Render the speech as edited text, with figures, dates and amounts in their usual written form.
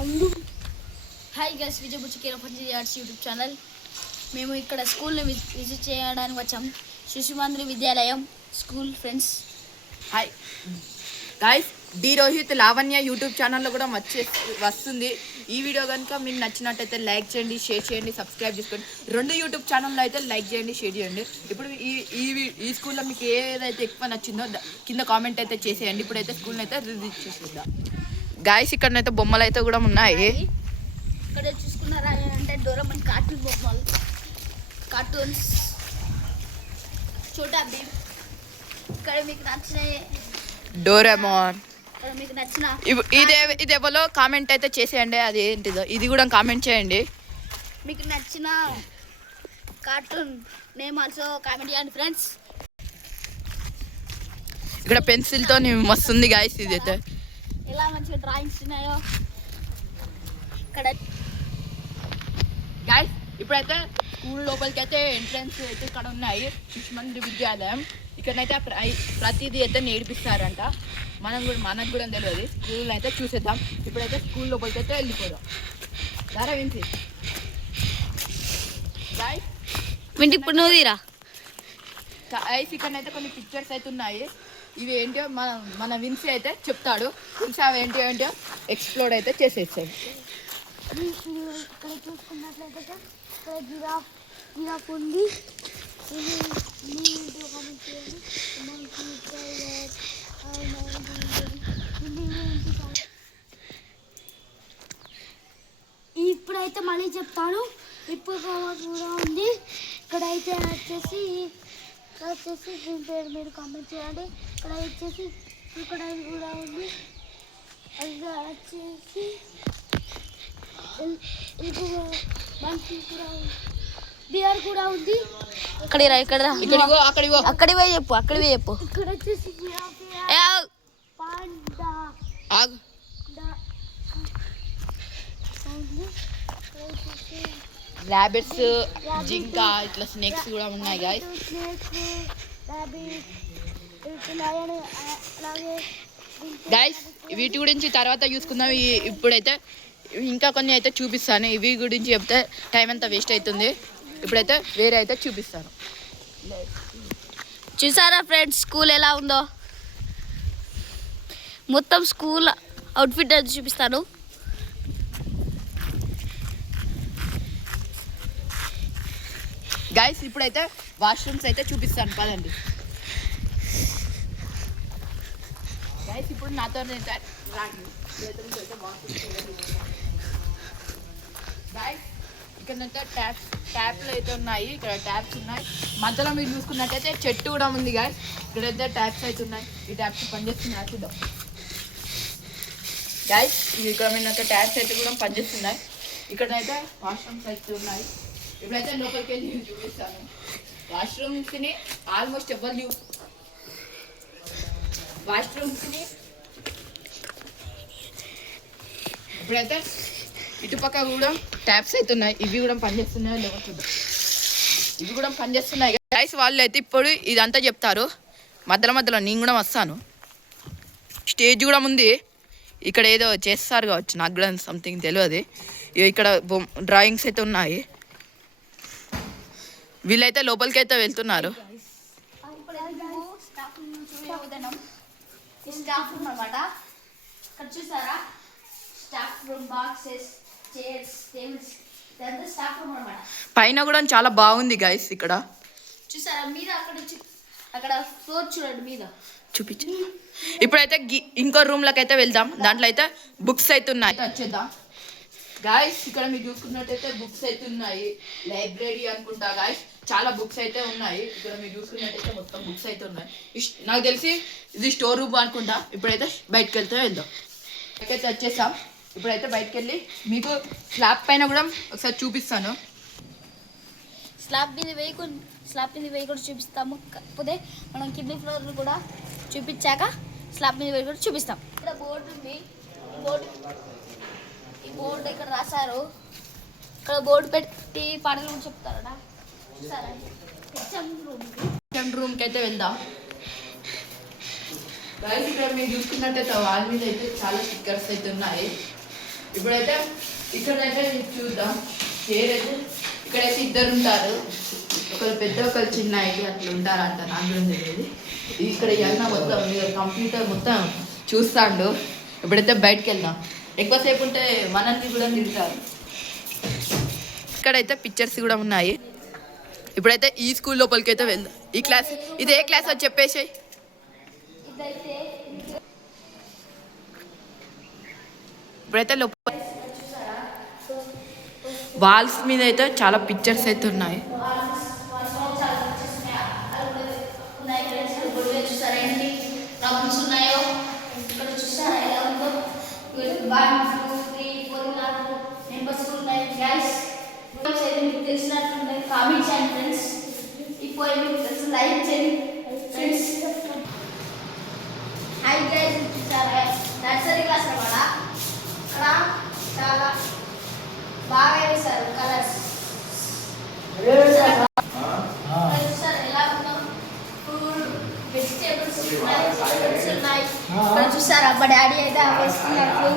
Hi guys, Vijay బుచ్చికేర Panchayati arts YouTube channel. మేము ఇక్కడ స్కూల్ని విజిట్ చేయడానికి వచ్చాం. Shishumandir Vidyalayam school friends. Hi guys, డి రోహిత్ లావణ్య యూట్యూబ్ ఛానల్లో కూడా వస్తుంది. ఈ వీడియో కనుక మీకు నచ్చినట్టయితే లైక్ చేయండి, షేర్ చేయండి, సబ్స్క్రైబ్ చేసుకోండి. రెండు యూట్యూబ్ ఛానల్లో అయితే లైక్ చేయండి, షేర్ చేయండి. ఇప్పుడు ఈ స్కూల్లో మీకు ఏదైతే ఎక్కువ నచ్చిందో కింద కామెంట్ అయితే చేసేయండి. ఇప్పుడైతే స్కూల్ని అయితే రిలీజ్ చేసేద్దాం. గాయస్, ఇక్కడనైతే బొమ్మలు అయితే కూడా ఉన్నాయి. ఇక్కడ చూసుకున్నారా అంటే డోరేమాన్ కార్టూన్ బొమ్మలు, కార్టూన్స్, చోటా భీమ్. ఇక్కడ మీకు నచ్చిన డోరేమాన్, మీకు నచ్చిన ఇది ఎవరో కామెంట్ అయితే చేసేయండి. అది ఏంటిదో ఇది కూడా కామెంట్ చేయండి. మీకు నచ్చిన కార్టూన్ నేమ్ ఆల్సో కామెంట్ చేయండి ఫ్రెండ్స్. ఇక్కడ పెన్సిల్తో మస్తుంది గాయస్. ఇది అయితే ఎలా మంచిగా డ్రాయింగ్స్ ఉన్నాయో ఇక్కడ. గాయస్, ఇప్పుడైతే స్కూల్ లోపలికి అయితే ఎంట్రన్స్ అయితే ఇక్కడ ఉన్నాయి. శిశుమందిర్ విద్యాలయం. ఇక్కడనైతే ప్రతిదీ అయితే నేర్పిస్తారంట. మనకు కూడా తెలియదు. స్కూల్ అయితే చూసేద్దాం. ఇప్పుడైతే స్కూల్ లోపలికి అయితే వెళ్ళిపోదాం. దారా వింటి గాయస్, వింటి ఇప్పుడు నువ్వు తీరా. గాయస్, ఇక్కడనైతే కొన్ని పిక్చర్స్ అయితే ఉన్నాయి. ఇవి ఏంటో మన విన్సీ అయితే చెప్తాడు. విన్సీ అవి ఏంటో ఎక్స్ప్లోర్ అయితే చేసేస్తాడు. ఇక్కడ చూసుకున్నట్లయితే ఇక్కడ జిరాఫ్ ఉంది. ఇప్పుడైతే మళ్ళీ చెప్తాను. ఇప్పుడు కూడా ఉంది. ఇక్కడైతే వచ్చేసి దీని పేరు మీరు కామెంట్ చేయండి. ఇక్కడ వచ్చేసి ఇక్కడ కూడా ఉంది. అది వచ్చేసి మంచి కూడా ఉంది. బియర్ కూడా ఉంది. అక్కడి పోయి చెప్పు. ఇక్కడ వచ్చేసి ర్యాబిట్స్, జింకా, ఇట్లా స్నేక్స్ కూడా ఉన్నాయి గాయస్. గాయస్, వీటి గురించి తర్వాత చూసుకుందాం. ఇప్పుడైతే ఇంకా కొన్ని అయితే చూపిస్తాను. ఇవి గురించి చెప్తే టైం అంతా వేస్ట్ అవుతుంది. ఇప్పుడైతే వేరే అయితే చూపిస్తాను. చూసారా ఫ్రెండ్స్ స్కూల్ ఎలా ఉందో? మొత్తం స్కూల్ అవుట్ఫిట్ అయితే చూపిస్తాను. గైస్, ఇప్పుడైతే వాష్రూమ్స్ అయితే చూపిస్తాను. పదండి గైస్, ఇప్పుడు నాతో గైస్, ఇక్కడైతే ట్యాప్లు అయితే ఉన్నాయి. ఇక్కడ ట్యాప్స్ ఉన్నాయి. మధ్యలో మీరు చూసుకున్నట్టయితే చెట్టు కూడా ఉంది గాయస్. ఇక్కడైతే ట్యాప్స్ అయితే ఉన్నాయి. ఈ ట్యాప్స్ పనిచేస్తున్నాయి చూద్దాం గాయస్. ఇక్కడ మీద ట్యాప్స్ అయితే కూడా పనిచేస్తున్నాయి. ఇక్కడైతే వాష్రూమ్స్ అయితే ఉన్నాయి. ఇప్పుడైతే లోపలికి వెళ్ళి చూపిస్తాను. వాష్రూమ్స్ని ఆల్మోస్ట్ వాష్రూమ్స్ని ఇప్పుడైతే ఇటుపక్క కూడా ట్యాప్స్ అయితే ఉన్నాయి. ఇవి కూడా పనిచేస్తున్నాయో లేవో చూద్దాం. ఇవి కూడా పనిచేస్తున్నాయి గైస్. వాళ్ళు అయితే ఇప్పుడు ఇదంతా చెప్తారు. మధ్యలో నేను కూడా వస్తాను. స్టేజ్ కూడా ఉంది. ఇక్కడ ఏదో చేస్తారు కావచ్చు, నాకు కూడా సంథింగ్ తెలియదు. ఇక్కడ డ్రాయింగ్స్ అయితే ఉన్నాయి. వీళ్ళైతే లోపలికి అయితే వెళ్తున్నారు. పైన కూడా చాలా బాగుంది గైస్. ఇక్కడ చూసారా మీద అక్కడ ఫ్లోర్ చూడండి మీద చూపించు. ఇప్పుడైతే ఇంకో రూమ్లోకి అయితే వెళ్దాం. దాంట్లో అయితే బుక్స్ అయితే ఉన్నాయి. వచ్చేద్దాం గాయస్. ఇక్కడ మీరు చూసుకున్నట్టయితే బుక్స్ అయితే ఉన్నాయి. లైబ్రరీ అనుకుంటా గాయస్. చాలా బుక్స్ అయితే ఉన్నాయి. ఇక్కడ మీరు చూసుకున్నట్టయితే మొత్తం బుక్స్ అయితే ఉన్నాయి. నాకు తెలిసి ఇది స్టోర్ రూమ్ అనుకుంటా. ఇప్పుడైతే బయటకు వెళ్దాం. ఇక్కడైతే వచ్చేసాం. ఇప్పుడైతే బయటకు వెళ్ళి మీకు స్లాబ్ పైన కూడా ఒకసారి చూపిస్తాను. స్లాబ్ మీద వేయి కూడా చూపిస్తాము. కాకపోతే మనం కింది ఫ్లోర్ కూడా చూపించాక స్లాబ్ మీద వేయి కూడా చూపిస్తాం. ఇక్కడ బోర్డు ఉంది. ఈ బోర్డు ఇక్కడ రాశారు. ఇక్కడ బోర్డు పెట్టి పాటలు కూడా చెప్తారట. కిచెన్ రూమ్కి అయితే వెళ్దాం. ఇక్కడ మీరు చూసుకున్నట్టయితే వాళ్ళ మీద అయితే చాలా స్టిక్కర్స్ అయితే ఉన్నాయి. ఇప్పుడైతే ఇక్కడైతే చూద్దాం. చైర్ అయితే ఇక్కడైతే ఇద్దరు ఉంటారు, ఒకరు పెద్ద ఒకరు చిన్న అయితే అట్లా ఉంటారంట, నాకు కూడా తెలియదు. ఇక్కడ అన్న మొత్తం కంప్యూటర్ మొత్తం చూస్తాడు. ఇప్పుడైతే బయటకు వెళ్దాం, ఎక్కువసేపు ఉంటే మనల్ని కూడా తింటారు. ఇక్కడైతే పిక్చర్స్ కూడా ఉన్నాయి. ఇప్పుడైతే ఈ స్కూల్ లోపలికి అయితే వెళ్దాం. ఈ క్లాస్ ఇది ఏ క్లాస్ అని చెప్పేసి. ఇదైతే ఇప్పుడైతే లోపల వాల్స్ మీద అయితే చాలా పిక్చర్స్ అయితే ఉన్నాయి. చూసారా ఏంటి రౌండ్స్ ఉన్నాయో, ఇక్కడ చూసారా ఎలా ఉందో. 1 2 3 4 మెంబర్స్ ఉన్నాయి గైస్. మీకు తెలిసినట్టు కామెంట్ చేయండి ఫ్రెండ్స్. ఇప్పుడు మీకు తెలుసు లైక్ చేయండి ఫ్రెండ్స్. హాయ్ గైస్, చూసారా నర్సరీ క్లాస్ అన్నమాట. ఇక్కడ చాలా బాగా వేశారు కలర్స్. చూసారా ఎలా ఉందో. ఫుడ్ వెజిటేబుల్స్ ఉన్నాయి, ఫ్రూట్స్ ఉన్నాయి. ఇక్కడ చూసారా మా డాడీ అయితే వేసుకున్నారు.